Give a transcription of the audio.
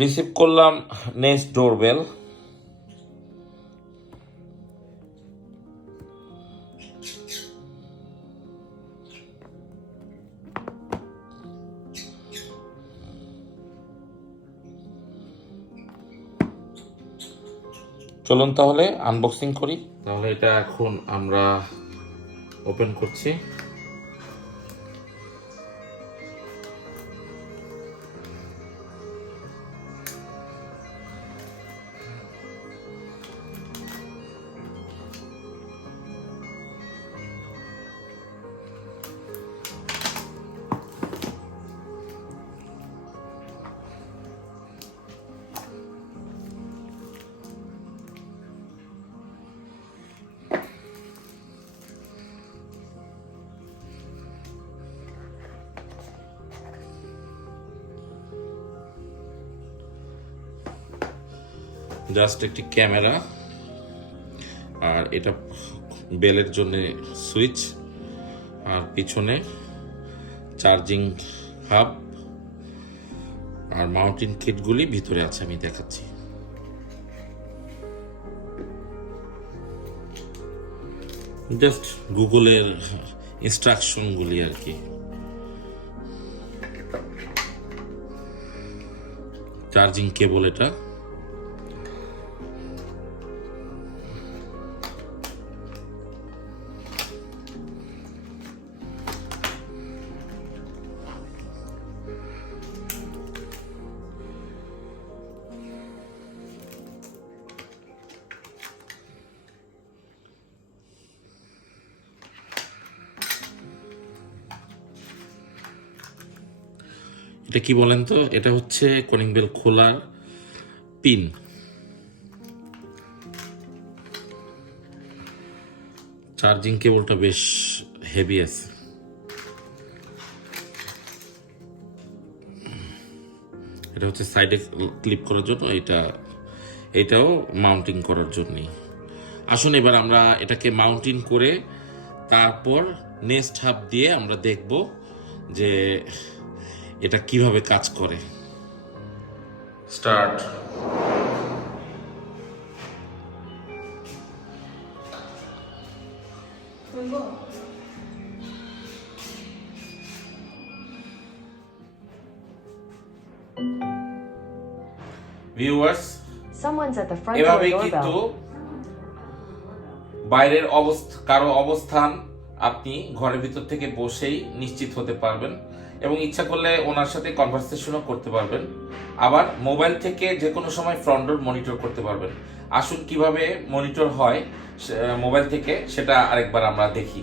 রিসিভ করলাম next doorbell. চলুন তাহলে আনবক্সিং করি। তাহলে এটা এখন আমরা ওপেন করছি। জাস্ট একটি ক্যামেরা, আর এটা বেলের জন্য সুইচ, আর পিছনে চার্জিং হাব, আর মাউন্টিং কিটগুলি ভিতরে আছে, আমি দেখাচ্ছি। জাস্ট গুগলের ইনস্ট্রাকশনগুলি আর কি। চার্জিং কেবল এটা। এটা কি বলেন তো? এটা হচ্ছে কলিং বেল খোলার পিন। চার্জিং কেবলটা বেশ হেভি আছে। এটা হচ্ছে সাইডে ক্লিপ করার জন্য, এটাও মাউন্টিং করার জন্যই। আসুন এবার আমরা এটাকে মাউন্টিং করে তারপর নেক্সট হাব দিয়ে আমরা দেখব যে এটা কিভাবে কাজ করে। স্টার্ট। ভিউয়ার্স, এভাবেই কিন্তু বাইরের কারো অবস্থান আপনি ঘরের ভিতর থেকে বসেই নিশ্চিত হতে পারবেন, এবং ইচ্ছা করলে ওনার সাথে কনভারসেশনও করতে পারবেন। আবার মোবাইল থেকে যে কোনো সময় ফ্রন্ট ডোর মনিটর করতে পারবেন। আসুন কিভাবে মনিটর হয় মোবাইল থেকে সেটা আরেকবার আমরা দেখি।